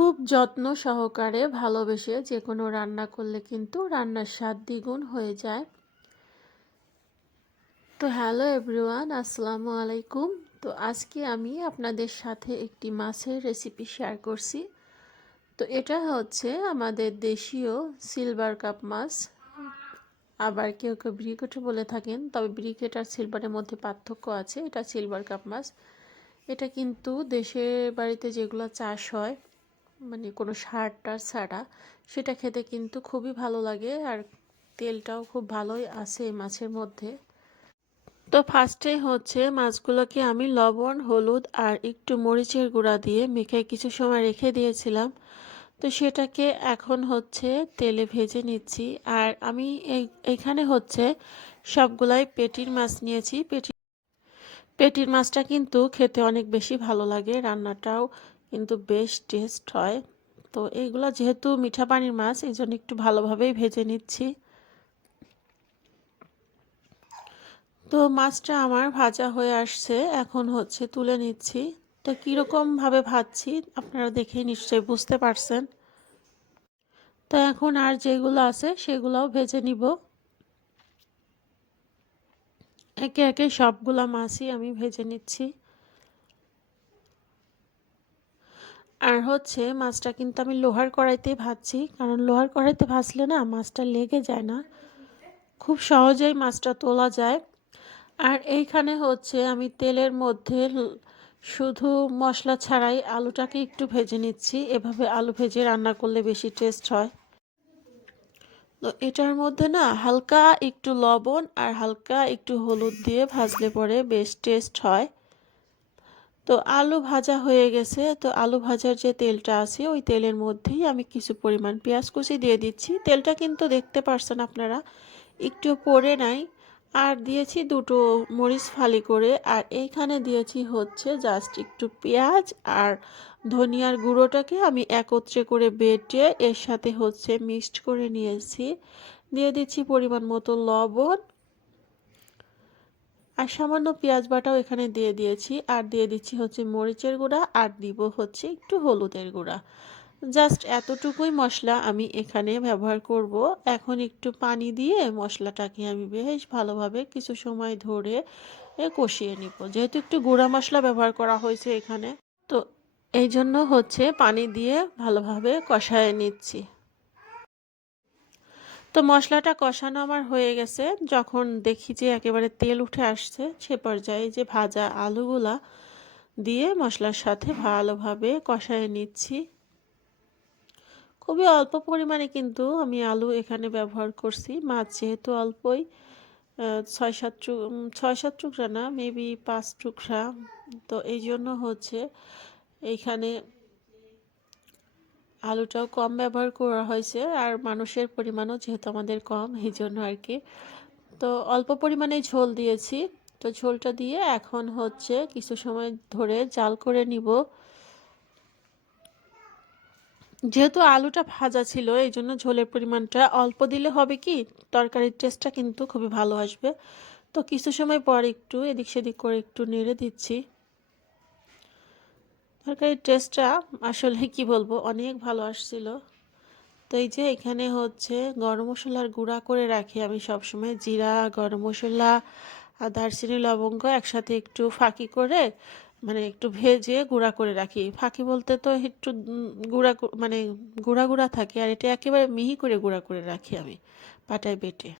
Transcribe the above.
খুব যত্ন সহকারে ভালোবেসে যে কোনো রান্না করলে কিন্তু রান্নার স্বাদ দ্বিগুণ হয়ে যায়। তো হ্যালো এভরিওয়ান, আসসালামু আলাইকুম। তো আজকে আমি আপনাদের সাথে একটি মাছের রেসিপি শেয়ার করছি। তো এটা হচ্ছে আমাদের দেশীয় সিলভার কাপ মাছ, আবার কেউ কেউ ব্রিকেটও বলে থাকেন, তবে ব্রিকেট আর সিলভারের মধ্যে পার্থক্য আছে। এটা সিলভার কাপ মাছ। এটা কিন্তু দেশের বাড়িতে যেগুলো চাষ হয়, মানে কোনো সার টার ছাড়া, সেটা খেতে কিন্তু খুবই ভালো লাগে, আর তেলটাও খুব ভালোই আছে এই মাছের মধ্যে। তো ফার্স্টে হচ্ছে মাছগুলোকে আমি লবণ, হলুদ আর একটু মরিচের গুঁড়া দিয়ে মেখে কিছু সময় রেখে দিয়েছিলাম। তো সেটাকে এখন হচ্ছে তেলে ভেজে নিচ্ছি। আর আমি এইখানে হচ্ছে সবগুলাই পেটির মাছ নিয়েছি। পেটির মাছটা কিন্তু খেতে অনেক বেশি ভালো লাগে, রান্নাটাও কিন্তু বেশ টেস্ট হয়। তো এইগুলা যেহেতু মিঠা পানির মাছ, এই জন্য একটু ভালোভাবেই ভেজে নিচ্ছি। তো মাছটা আমার ভাজা হয়ে আসছে, এখন হচ্ছে তুলে নিচ্ছি। তো কীরকমভাবে ভাজছি আপনারা দেখেই নিশ্চয়ই বুঝতে পারছেন। তো এখন আর যেগুলো আছে সেগুলোও ভেজে নিব। একে একে সবগুলা মাছই আমি ভেজে নিচ্ছি। আর হচ্ছে মাছটা কিন্তু আমি লোহার কড়াইতেই ভাজছি, কারণ লোহার কড়াইতে ভাজলে না মাছটা লেগে যায় না, খুব সহজেই মাছটা তোলা যায়। আর এইখানে হচ্ছে আমি তেলের মধ্যে শুধু মশলা ছাড়াই আলুটাকে একটু ভেজে নিচ্ছি। এভাবে আলু ভেজে রান্না করলে বেশি টেস্ট হয়। তো এটার মধ্যে না হালকা একটু লবণ আর হালকা একটু হলুদ দিয়ে ভাজলে পরে বেশ টেস্ট হয়। তো আলু ভাজা হয়ে গেছে। তো আলু ভাজার যে তেলটা আছে ওই তেলের মধ্যেই আমি কিছু পরিমাণ পেঁয়াজ কুচি দিয়ে দিচ্ছি। তেলটা কিন্তু দেখতে পারছেন আপনারা, একটু পড়ে নাই। আর দিয়েছি দুটো মরিচ ফালি করে। আর এইখানে দিয়েছি হচ্ছে জাস্ট একটু পেঁয়াজ আর ধনিয়ার গুঁড়োটাকে আমি একত্রে করে বেটে এর সাথে হচ্ছে মিক্সড করে নিয়েছি। দিয়ে দিচ্ছি পরিমাণ মতো লবণ, আর সামান্য পেঁয়াজ বাটাও এখানে দিয়ে দিয়েছি। আর দিয়ে দিচ্ছি হচ্ছে মরিচের গুঁড়া, আর দিব হচ্ছে একটু হলুদের গুঁড়া। জাস্ট এতটুকুই মশলা আমি এখানে ব্যবহার করব। এখন একটু পানি দিয়ে মশলাটাকে আমি বেশ ভালোভাবে কিছু সময় ধরে কষিয়ে নিব, যেহেতু একটু গুঁড়া মশলা ব্যবহার করা হয়েছে এখানে। তো এই জন্য হচ্ছে পানি দিয়ে ভালোভাবে কষায় নিচ্ছি। তো মশলাটা কষানো আমার হয়ে গেছে। যখন দেখি যে একেবারে তেল উঠে আসছে, সে পর্যায়ে যে ভাজা আলুগুলা দিয়ে মশলার সাথে ভালোভাবে কষায় নিচ্ছি। খুবই অল্প পরিমাণে কিন্তু আমি আলু এখানে ব্যবহার করছি, মাছ যেহেতু অল্পই, 6-7 টুকরা না, মেবি 5 টুকরা। তো এই জন্য হচ্ছে এইখানে আলুটাও কম ব্যবহার করা হয়েছে, আর মানুষের পরিমাণও যেহেতু আমাদের কম, এই জন্য আর কি। তো অল্প পরিমাণে ঝোল দিয়েছি। তো ঝোলটা দিয়ে এখন হচ্ছে কিছু সময় ধরে জাল করে নিব। যেহেতু আলুটা ভাজা ছিল এই জন্য ঝোলের পরিমাণটা অল্প দিলে হবে কি, তরকারির টেস্টটা কিন্তু খুবই ভালো আসবে। তো কিছু সময় পর একটু এদিক সেদিক করে একটু নেড়ে দিচ্ছি। তরকারির টেস্টটা আসলে কি বলবো, অনেক ভালো আসছিল। তো এই যে এখানে হচ্ছে গরম মশলার গুঁড়া করে রাখি আমি সবসময়, জিরা, গরম মশলা আর দারচিনি লবঙ্গ একসাথে একটু ফাঁকি করে, মানে একটু ভেজে গুঁড়া করে রাখি। ফাঁকি বলতে তো একটু মানে গুঁড়া গুঁড়া থাকে, আর এটা একেবারে মিহি করে গুঁড়া করে রাখি আমি পাটায় বেটে।